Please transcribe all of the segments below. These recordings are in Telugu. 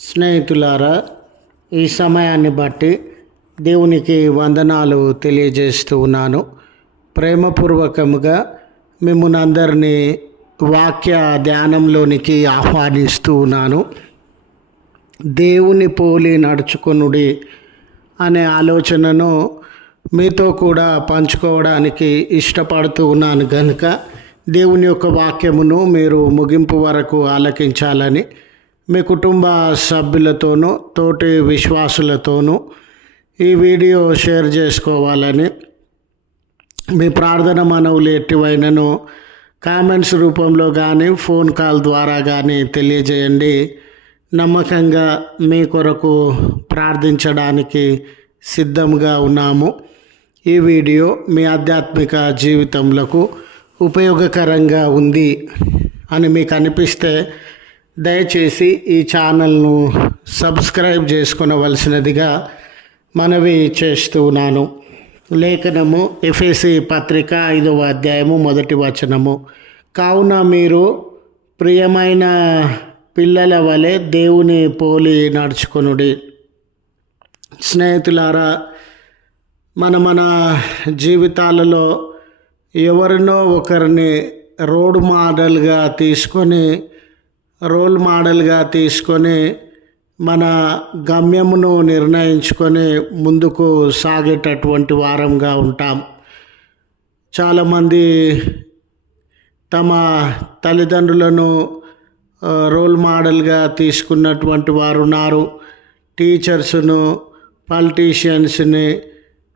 స్నేహితులారా, ఈ సమయాన్ని బట్టి దేవునికి వందనాలు తెలియజేస్తూ ఉన్నాను. ప్రేమపూర్వకముగా మిమ్మల్ని అందరినీ వాక్య ధ్యానంలోనికి ఆహ్వానిస్తూ ఉన్నాను. దేవుని పోలి నడుచుకొనుడి అనే ఆలోచనను మీతో కూడా పంచుకోవడానికి ఇష్టపడుతూ ఉన్నాను కనుక దేవుని యొక్క వాక్యమును మీరు ముగింపు వరకు ఆలకించాలని మీ కుటుంబ సభ్యులతోనూ తోటి విశ్వాసులతోనూ ఈ వీడియో షేర్ చేసుకోవాలని, మీ ప్రార్థన మనవులు ఎట్టివైనను కామెంట్స్ రూపంలో కానీ ఫోన్ కాల్ ద్వారా కానీ తెలియజేయండి. నమ్మకంగా మీ కొరకు ప్రార్థించడానికి సిద్ధంగా ఉన్నాము. ఈ వీడియో మీ ఆధ్యాత్మిక జీవితంలో ఉపయోగకరంగా ఉంది అని మీకు అనిపిస్తే దయచేసి ఈ ఛానల్ను సబ్స్క్రైబ్ చేసుకొనవలసినదిగా మనవి చేస్తూ ఉన్నాను. లేఖనము ఎఫెసీ పత్రిక 5వ అధ్యాయము 1వ వచనము. కావున మీరు ప్రియమైన పిల్లల వలె దేవుని పోలి నడుచుకొనుడి. స్నేహితులారా, మన జీవితాలలో ఎవరినో ఒకరిని రోల్ మోడల్గా తీసుకొని మన గమ్యమును నిర్ణయించుకొని ముందుకు సాగేటటువంటి వారంగా ఉంటాం. చాలామంది తమ తల్లిదండ్రులను రోల్ మోడల్గా తీసుకున్నటువంటి వారు ఉన్నారు. టీచర్స్ను, పొలిటీషియన్స్ని,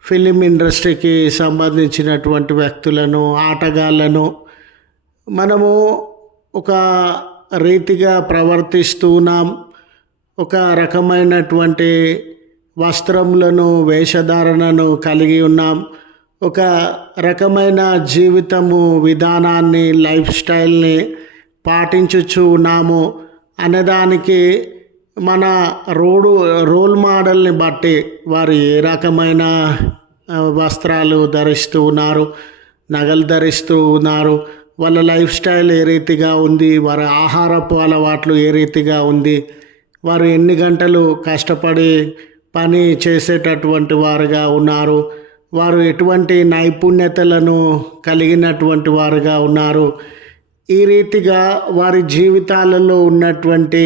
ఫిలిం ఇండస్ట్రీకి సంబంధించినటువంటి వ్యక్తులను, ఆటగాళ్ళను మనము ఒక రీతిగా ప్రవర్తిస్తూ ఉన్నాం. ఒక రకమైనటువంటి వస్త్రములను, వేషధారణను కలిగి ఉన్నాం. ఒక రకమైన జీవితము విధానాన్ని, లైఫ్ స్టైల్ని పాటించుచు ఉన్నాము అనేదానికి మన రోల్ మోడల్ని బట్టి వారు ఏ రకమైన వస్త్రాలు ధరిస్తూ ఉన్నారు, నగలు ధరిస్తూ ఉన్నారు, వాళ్ళ లైఫ్ స్టైల్ ఏ రీతిగా ఉంది, వారి ఆహారపు అలవాట్లు ఏ రీతిగా ఉంది, వారు ఎన్ని గంటలు కష్టపడి పని చేసేటటువంటి వారుగా ఉన్నారు, వారు ఎటువంటి నైపుణ్యతలను కలిగినటువంటి వారుగా ఉన్నారు. ఈ రీతిగా వారి జీవితాలలో ఉన్నటువంటి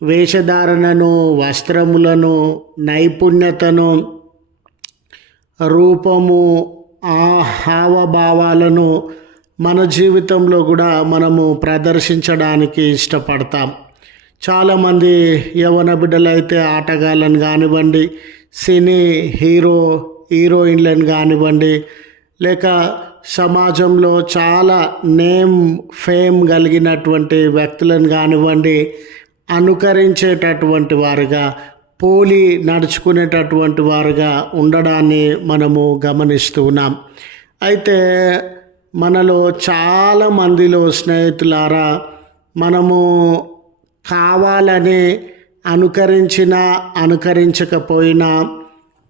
వేషధారణను, వస్త్రములను, నైపుణ్యతను, రూపము, హావభావాలను మన జీవితంలో కూడా మనము ప్రదర్శించడానికి ఇష్టపడతాం. చాలామంది యవ్వన బిడ్డలైతే ఆటగాళ్ళని కానివ్వండి, సినీ హీరోయిన్లను కానివ్వండి, లేక సమాజంలో చాలా ఫేమ్ కలిగినటువంటి వ్యక్తులను కానివ్వండి, అనుకరించేటటువంటి వారుగా, పోలి నడుచుకునేటటువంటి వారుగా ఉండడాన్ని మనము గమనిస్తూ ఉన్నాం. అయితే మనలో చాలా మందిలో స్నేహితులారా, మనము కావాలని అనుకరించకపోయినా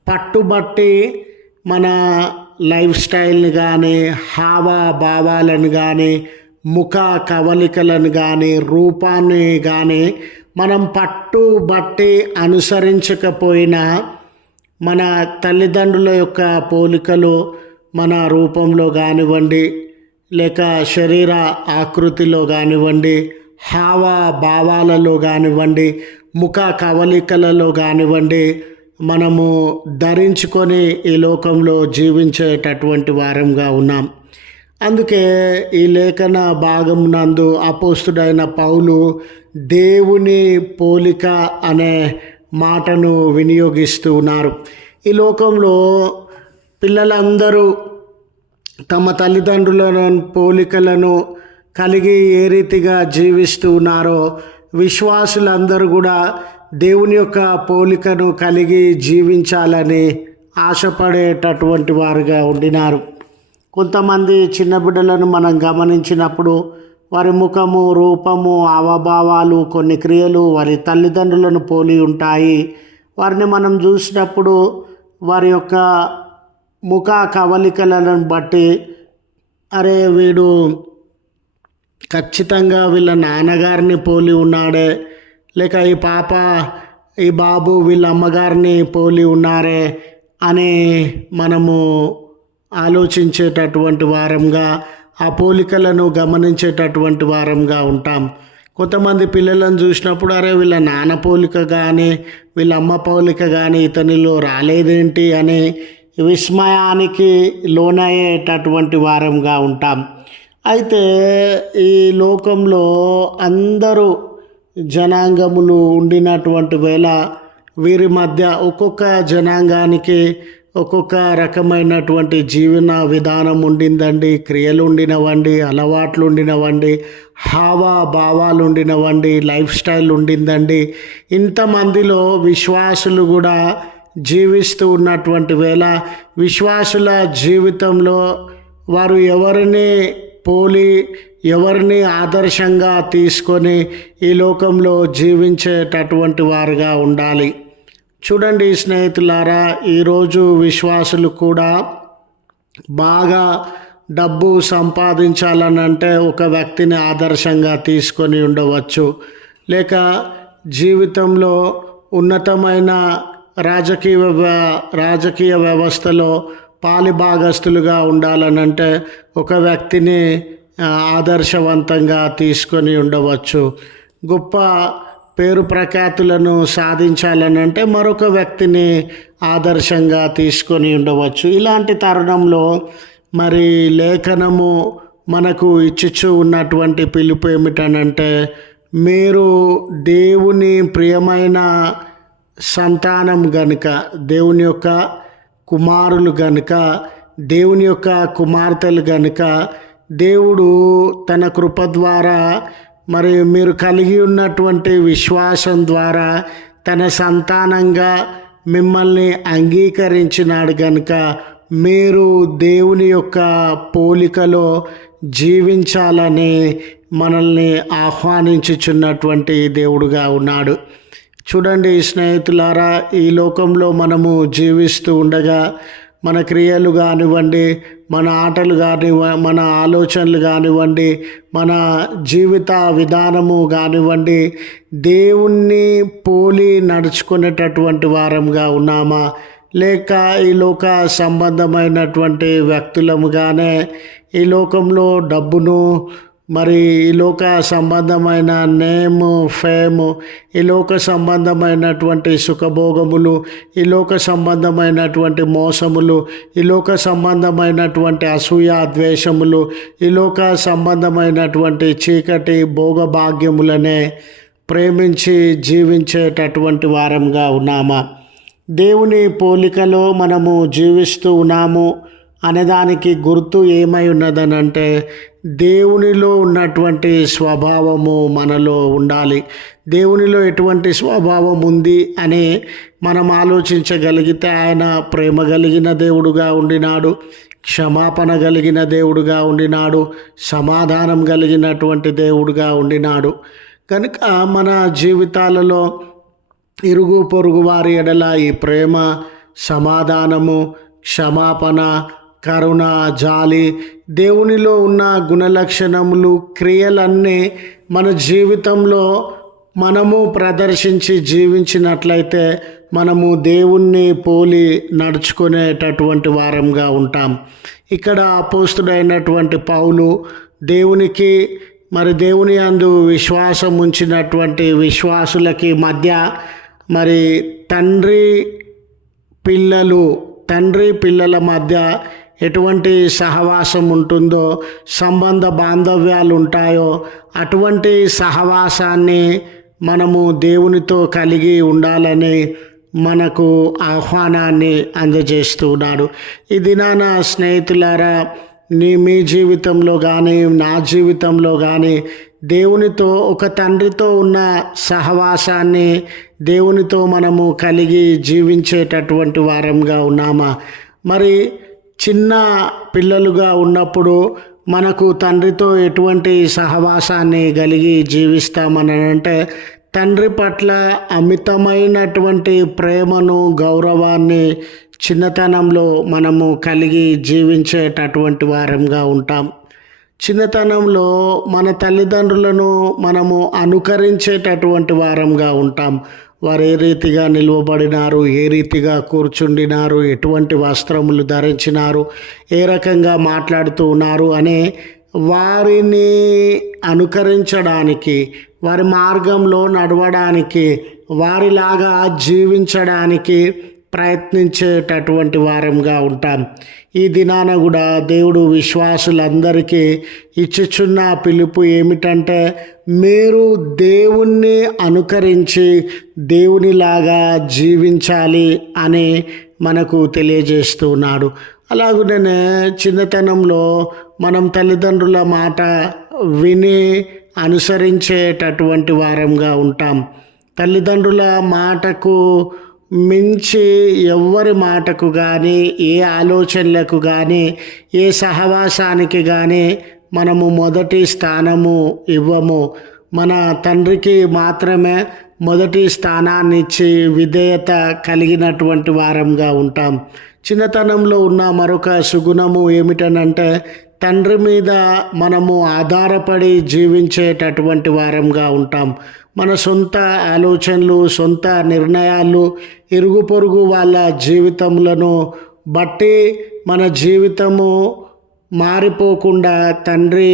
పట్టుబట్టి మన లైఫ్ స్టైల్ని కానీ, హావభావాలను కానీ, ముఖ కవలికలను కానీ, రూపాన్ని కానీ మనం పట్టుబట్టి అనుసరించకపోయినా మన తల్లిదండ్రుల యొక్క పోలికలు మన రూపంలో కానివ్వండి, లేక శరీర ఆకృతిలో కానివ్వండి, హావభావాలలో కానివ్వండి, ముఖ కవలికలలో కానివ్వండి, మనము ధరించుకొని ఈ లోకంలో జీవించేటటువంటి వారంగా ఉన్నాం. అందుకే ఈ లేఖన భాగం నందు అపోస్తుడైన పౌలు దేవుని పోలిక అనే మాటను వినియోగిస్తూ ఉన్నారు. ఈ లోకంలో పిల్లలందరూ తమ తల్లిదండ్రుల పోలికలను కలిగి ఏ రీతిగా జీవిస్తూ ఉన్నారో, విశ్వాసులందరూ కూడా దేవుని యొక్క పోలికను కలిగి జీవించాలని ఆశపడేటటువంటి వారుగా ఉండినారు. కొంతమంది చిన్న బిడ్డలను మనం గమనించినప్పుడు వారి ముఖము, రూపము, హావభావాలు, కొన్ని క్రియలు వారి తల్లిదండ్రులను పోలి ఉంటాయి. వారిని మనం చూసినప్పుడు వారి యొక్క ముఖ కవలికలను బట్టి అరే వీడు ఖచ్చితంగా వీళ్ళ నాన్నగారిని పోలి ఉన్నాడే, లేక ఈ పాప ఈ బాబు వీళ్ళ అమ్మగారిని పోలి ఉన్నారే అని మనము ఆలోచించేటటువంటి వారంగా, ఆ పోలికలను గమనించేటటువంటి వారంగా ఉంటాం. కొంతమంది పిల్లలను చూసినప్పుడు అరే వీళ్ళ నాన్న పోలిక కానీ వీళ్ళ అమ్మ పోలిక కానీ ఇతనిలో రాలేదేంటి అని విస్మయానికి లోనయ్యేటటువంటి వారంగా ఉంటాం. అయితే ఈ లోకంలో అందరూ జనాంగములు ఉండినటువంటి వేళ వీరి మధ్య ఒక్కొక్క జనాంగానికి ఒక్కొక్క రకమైనటువంటి జీవన విధానం ఉండిందండి, క్రియలు ఉండినవండి, అలవాట్లు ఉండినవండి, హావభావాలు ఉండినవండి, లైఫ్ స్టైల్ ఉండిందండి. ఇంతమందిలో విశ్వాసులు కూడా జీవిస్తూ ఉన్నటువంటి వేళ విశ్వాసుల జీవితంలో వారు ఎవరిని పోలి ఎవరిని ఆదర్శంగా తీసుకొని ఈ లోకంలో జీవించేటటువంటి వారుగా ఉండాలి. చూడండి స్నేహితులారా, ఈరోజు విశ్వాసులు కూడా బాగా డబ్బు సంపాదించాలనంటే ఒక వ్యక్తిని ఆదర్శంగా తీసుకొని ఉండవచ్చు, లేక జీవితంలో ఉన్నతమైన రాజకీయ వ్యవస్థలో పాలిభాగస్తులుగా ఉండాలనంటే ఒక వ్యక్తిని ఆదర్శవంతంగా తీసుకొని ఉండవచ్చు. గొప్ప పేరు ప్రఖ్యాతులను సాధించాలనంటే మరొక వ్యక్తిని ఆదర్శంగా తీసుకొని ఉండవచ్చు. ఇలాంటి తరుణంలో మరి లేఖనము మనకు ఇచ్చుచూ ఉన్నటువంటి పిలుపు ఏమిటనంటే, మీరు దేవుని ప్రియమైన సంతానం గనుక, దేవుని యొక్క కుమారులు గనుక, దేవుని యొక్క కుమార్తెలు గనుక, దేవుడు తన కృప ద్వారా మరి మీరు కలిగి ఉన్నటువంటి విశ్వాసం ద్వారా తన సంతానంగా మిమ్మల్ని అంగీకరించినాడు గనుక మీరు దేవుని యొక్క పోలికలో జీవించాలని మనల్ని ఆహ్వానించుచున్నటువంటి దేవుడుగా ఉన్నాడు. చూడండి స్నేహితులారా, ఈ లోకంలో మనము జీవిస్తూ ఉండగా మన క్రియలు కానివ్వండి, మన ఆటలు కానివ్వండి, మన ఆలోచనలు కానివ్వండి, మన జీవిత విధానము కానివ్వండి, దేవుణ్ణి పోలి నడుచుకునేటటువంటి వారంగా ఉన్నామా, లేక ఈ లోక సంబంధమైనటువంటి వ్యక్తులముగానే ఈ లోకంలో డబ్బును, మరి ఈ లోక సంబంధమైన నేము, ఫేము, ఈ లోక సంబంధమైనటువంటి సుఖభోగములు, ఈ లోక సంబంధమైనటువంటి మోసములు, ఈ లోక సంబంధమైనటువంటి అసూయ ద్వేషములు, ఈ లోక సంబంధమైనటువంటి చీకటి భోగభాగ్యములనే ప్రేమించి జీవించేటటువంటి వారంగా ఉన్నామా? దేవుని పోలికలో మనము జీవిస్తూ ఉన్నాము అనేదానికి గుర్తు ఏమై ఉన్నదనంటే, దేవునిలో ఉన్నటువంటి స్వభావము మనలో ఉండాలి. దేవునిలో ఎటువంటి స్వభావం ఉంది అని మనం ఆలోచించగలిగితే, ఆయన ప్రేమ కలిగిన దేవుడుగా ఉండినాడు, క్షమాపణ కలిగిన దేవుడుగా ఉండినాడు, సమాధానం కలిగినటువంటి దేవుడుగా ఉండినాడు. కనుక మన జీవితాలలో ఇరుగు పొరుగు వారి ఎడల ఈ ప్రేమ, సమాధానము, క్షమాపణ, కరుణ, జాలి, దేవునిలో ఉన్న గుణలక్షణములు, క్రియలన్నీ మన జీవితంలో మనము ప్రదర్శించి జీవించినట్లయితే మనము దేవుణ్ణి పోలి నడుచుకునేటటువంటి వారంగా ఉంటాం. ఇక్కడ అపోస్తుడైనటువంటి పౌలు దేవునికి మరి దేవుని యందు విశ్వాసం ఉంచినటువంటి విశ్వాసులకి మధ్య మరి తండ్రి పిల్లల మధ్య ఎటువంటి సహవాసం ఉంటుందో, సంబంధ బాంధవ్యాలు ఉంటాయో, అటువంటి సహవాసాన్ని మనము దేవునితో కలిగి ఉండాలని మనకు ఆహ్వానాన్ని అందజేస్తున్నాడు. ఈ దినాన స్నేహితులారా, మీ జీవితంలో కానీ నా జీవితంలో కానీ దేవునితో, ఒక తండ్రితో ఉన్న సహవాసాన్ని దేవునితో మనము కలిగి జీవించేటటువంటి వారంగా ఉన్నామా? మరి చిన్న పిల్లలుగా ఉన్నప్పుడు మనకు తండ్రితో ఎటువంటి సహవాసాన్ని కలిగి జీవిస్తామని అంటే, తండ్రి పట్ల అమితమైనటువంటి ప్రేమను, గౌరవాన్ని చిన్నతనంలో మనము కలిగి జీవించేటటువంటి వారంగా ఉంటాం. చిన్నతనంలో మన తల్లిదండ్రులను మనము అనుకరించేటటువంటి వారంగా ఉంటాం. వారు ఏ రీతిగా నిలువబడినారు, ఏ రీతిగా కూర్చుండినారు, ఎటువంటి వస్త్రములు ధరించినారు, ఏ రకంగా మాట్లాడుతూ ఉన్నారు అనే వారిని అనుకరించడానికి, వారి మార్గంలో నడవడానికి, వారిలాగా జీవించడానికి ప్రయత్నించేటటువంటి వారంగా ఉంటాం. ఈ దినాన కూడా దేవుడు విశ్వాసులందరికీ ఇచ్చుచున్న పిలుపు ఏమిటంటే, మీరు దేవుణ్ణి అనుకరించి దేవునిలాగా జీవించాలి అని మనకు తెలియజేస్తున్నాడు. అలాగనే చిన్నతనంలో మనం తల్లిదండ్రుల మాట విని అనుసరించేటటువంటి వారంగా ఉంటాం. తల్లిదండ్రుల మాటకు మించి ఎవ్వరి మాటకు కానీ, ఏ ఆలోచనలకు కానీ, ఏ సహవాసానికి కానీ మనము మొదటి స్థానము ఇవ్వము. మన తండ్రికి మాత్రమే మొదటి స్థానాన్ని ఇచ్చి విధేయత కలిగినటువంటి వారంగా ఉంటాం. చిన్నతనంలో ఉన్న మరొక సుగుణము ఏమిటనంటే, తండ్రి మీద మనము ఆధారపడి జీవించేటటువంటి వారంగా ఉంటాం. మన సొంత ఆలోచనలు, సొంత నిర్ణయాలు, ఇరుగు పొరుగు వాళ్ళ జీవితములను బట్టి మన జీవితము మారిపోకుండా తండ్రి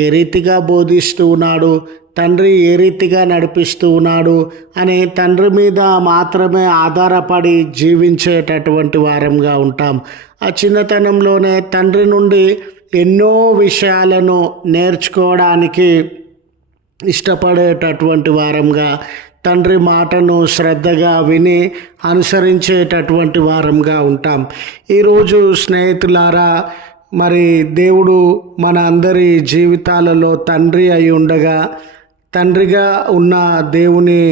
ఏ రీతిగా బోధిస్తూ ఉన్నాడు, తండ్రి ఏ రీతిగా నడిపిస్తూ ఉన్నాడు అనే తండ్రి మీద మాత్రమే ఆధారపడి జీవించేటటువంటి వారంగా ఉంటాం. ఆ చిన్నతనంలోనే తండ్రి నుండి ఎన్నో విషయాలను నేర్చుకోవడానికి ఇష్టపడేటటువంటి వారంగా, తండ్రి మాటను శ్రద్ధగా విని అనుసరించేటటువంటి వారంగా ఉంటాం. ఈరోజు స్నేహితులారా, మరి దేవుడు మన అందరి జీవితాలలో తండ్రి అయి ఉండగా, తండ్రిగా ఉన్న దేవుని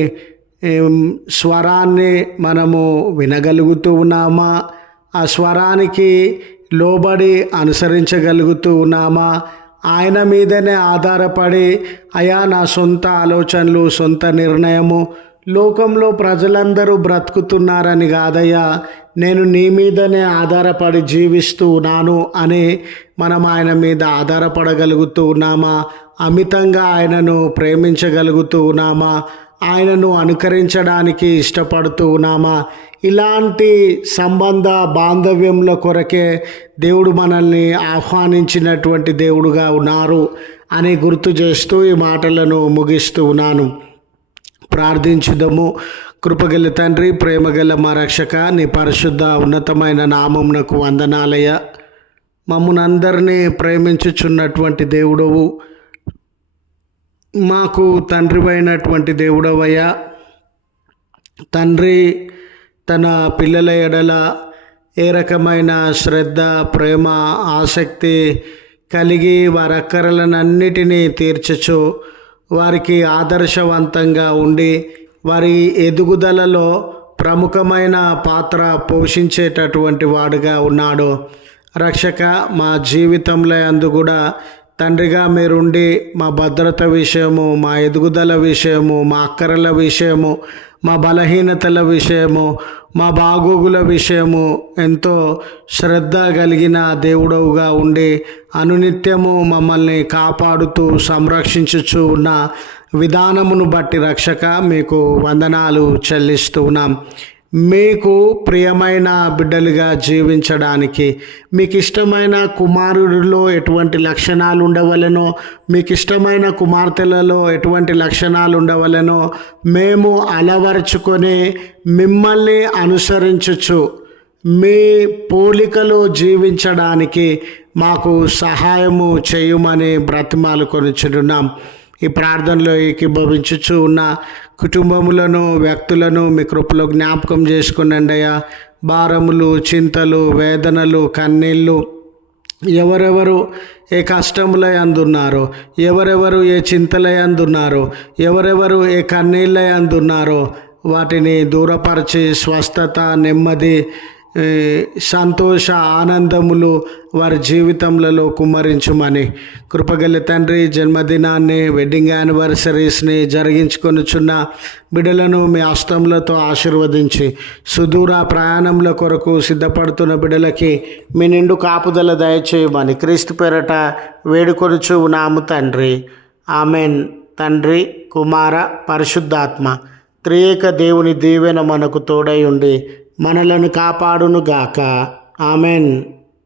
స్వరాన్ని మనము వినగలుగుతూ ఉన్నామా? ఆ స్వరానికి లోబడి అనుసరించగలుగుతూ ఉన్నామా? ఆయన మీదనే ఆధారపడి, అయా నా సొంత ఆలోచనలు, సొంత నిర్ణయము, లోకంలో ప్రజలందరూ బ్రతుకుతున్నారని కాదయ్యా, నేను నీ మీదనే ఆధారపడి జీవిస్తూ ఉన్నాను అని మనం ఆయన మీద ఆధారపడగలుగుతూ ఉన్నామా? అమితంగా ఆయనను ప్రేమించగలుగుతూ ఉన్నామా? ఆయనను అనుకరించడానికి ఇష్టపడుతూ ఉన్నామా? ఇలాంటి సంబంధ బాంధవ్యంల కొరకే దేవుడు మనల్ని ఆహ్వానించినటువంటి దేవుడుగా ఉన్నారు అని గుర్తు చేస్తూ ఈ మాటలను ముగిస్తూ ఉన్నాను. ప్రార్థించుదము. కృపగల తండ్రి, ప్రేమగల మా రక్షక, నీ పరిశుద్ధ ఉన్నతమైన నామమునకు వందనాలయ. మమ్మునందరినీ ప్రేమించుచున్నటువంటి దేవుడవు, మాకు తండ్రివైనటువంటి దేవుడవయ్యా. తండ్రి తన పిల్లల ఎడల ఏ రకమైన శ్రద్ధ, ప్రేమ, ఆసక్తి కలిగి వారి అక్కరలనన్నిటినీ తీర్చచ్చు, వారికి ఆదర్శవంతంగా ఉండి వారి ఎదుగుదలలో ప్రముఖమైన పాత్ర పోషించేటటువంటి వాడుగా ఉన్నాడు. రక్షక, మా జీవితంలో అందు కూడా తండ్రిగా మీరుండి మా భద్రత విషయము, మా ఎదుగుదల విషయము, మా అక్కరల విషయము, మా బలహీనతల విషయము, మా బాగోగుల విషయము ఎంతో శ్రద్ధ కలిగిన దేవుడవుగా ఉండి అనునిత్యము మమ్మల్ని కాపాడుతూ సంరక్షించుచు ఉన్న విధానమును బట్టి రక్షక మీకు వందనాలు చెల్లిస్తూ ఉన్నాం. మీకు ప్రియమైన బిడ్డలుగా జీవించడానికి, మీకు ఇష్టమైన కుమారుడిలో ఎటువంటి లక్షణాలు ఉండవలెనో, మీకు ఇష్టమైన కుమార్తెలలో ఎటువంటి లక్షణాలు ఉండవలెనో మేము అలవరుచుకొని మిమ్మల్ని అనుసరించుచు మీ పోలికలో జీవించడానికి మాకు సహాయము చేయమని బ్రతిమాలు కొనుచున్నాం. ఈ ప్రార్థనలో ఏకీభవించుచు ఉన్న కుటుంబములను, వ్యక్తులను మీ కృపలో జ్ఞాపకం చేసుకునండి అయ్యా. భారములు, చింతలు, వేదనలు, కన్నీళ్ళు, ఎవరెవరు ఏ కష్టముల అందున్నారో, ఎవరెవరు ఏ చింతల అందున్నారో, ఎవరెవరు ఏ కన్నీళ్ళ అందున్నారో వాటిని దూరపరిచి స్వస్థత, నెమ్మది, ఈ సంతోష ఆనందములు వారి జీవితంలో కుమ్మరించుమని కృపగల తండ్రి, జన్మదినాన్ని, వెడ్డింగ్ యానివర్సరీస్ని జరిగించుకొనుచున్న బిడ్డలను మీ హస్తములతో ఆశీర్వదించి, సుదూర ప్రయాణంల కొరకు సిద్ధపడుతున్న బిడ్డలకి మీ నిండు కాపుదల దయచేయమని క్రీస్తు పేరట వేడుకొనుచు ఉన్నాము తండ్రి. ఆమెన్. తండ్రి, కుమార, పరిశుద్ధాత్మ త్రియేక దేవుని దీవెన మనకు తోడై ఉండి మనలను కాపాడునుగాక. ఆమెన్.